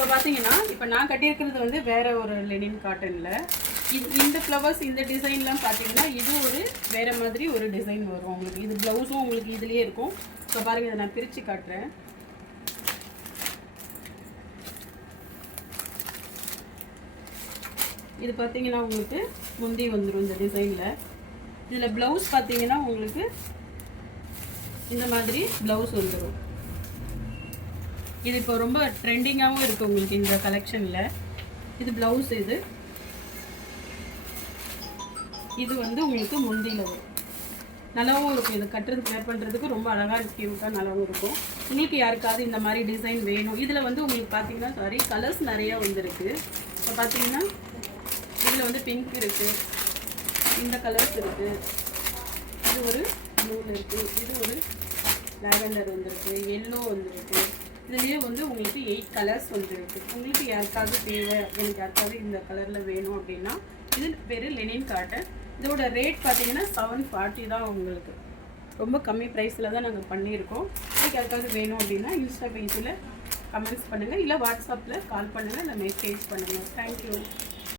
இப்போ பார்த்தீங்கன்னா இப்போ நான் கட்டியிருக்கிறது வந்து வேறு ஒரு லெனின் காட்டனில் இந்த ஃப்ளவர்ஸ் இந்த டிசைன்லாம் பார்த்தீங்கன்னா இது ஒரு வேறு மாதிரி ஒரு டிசைன் வரும் உங்களுக்கு. இது ப்ளவுஸும் உங்களுக்கு இதுலேயே இருக்கும். இப்போ பாருங்கள், இதை நான் பிரித்து காட்டுறேன். இது பார்த்தீங்கன்னா உங்களுக்கு முந்தி வந்துடும் இந்த டிசைனில். இதில் ப்ளவுஸ் பார்த்தீங்கன்னா உங்களுக்கு இந்த மாதிரி ப்ளவுஸ் வந்துடும். இது இப்போ ரொம்ப ட்ரெண்டிங்காகவும் இருக்குது உங்களுக்கு இந்த கலெக்ஷனில். இது ப்ளவுஸ். இது வந்து உங்களுக்கு முந்தியில் வரும். நல்லாவும் இருக்கும். இது கட்டுறதுக்கு வேர் பண்ணுறதுக்கு ரொம்ப அழகாக க்யூட்டாக நல்லாவும் இருக்கும். உங்களுக்கு யாருக்காவது இந்த மாதிரி டிசைன் வேணும். இதில் வந்து உங்களுக்கு பார்த்தீங்கன்னா கலர்ஸ் நிறையா வந்துருக்கு. இப்போ பார்த்தீங்கன்னா இதில் வந்து பிங்க் இருக்குது, இந்த கலர்ஸ் இருக்குது, இது ஒரு ப்ளூவில் இருக்குது, இது ஒரு லாவெண்டர் வந்துருக்கு, எல்லோ வந்துருக்கு. இதுலேயே வந்து உங்களுக்கு 8 கலர்ஸ் வந்துருக்கு. உங்களுக்கு யாருக்காவது தேவை, எனக்கு யாருக்காவது இந்த கலரில் வேணும் அப்படின்னா இது பேர் லெனின் காட்டன். இதோட ரேட் பார்த்தீங்கன்னா 740 தான். உங்களுக்கு ரொம்ப கம்மி ப்ரைஸில் தான் நாங்கள் பண்ணியிருக்கோம். உங்களுக்கு யாருக்காவது வேணும் அப்படின்னா இன்ஸ்டா பேஜில் கமெண்ட்ஸ் பண்ணுங்கள், இல்லை வாட்ஸ்அப்பில் கால் பண்ணுங்கள், இல்லை மெசேஜ் பண்ணுங்கள். தேங்க்யூ.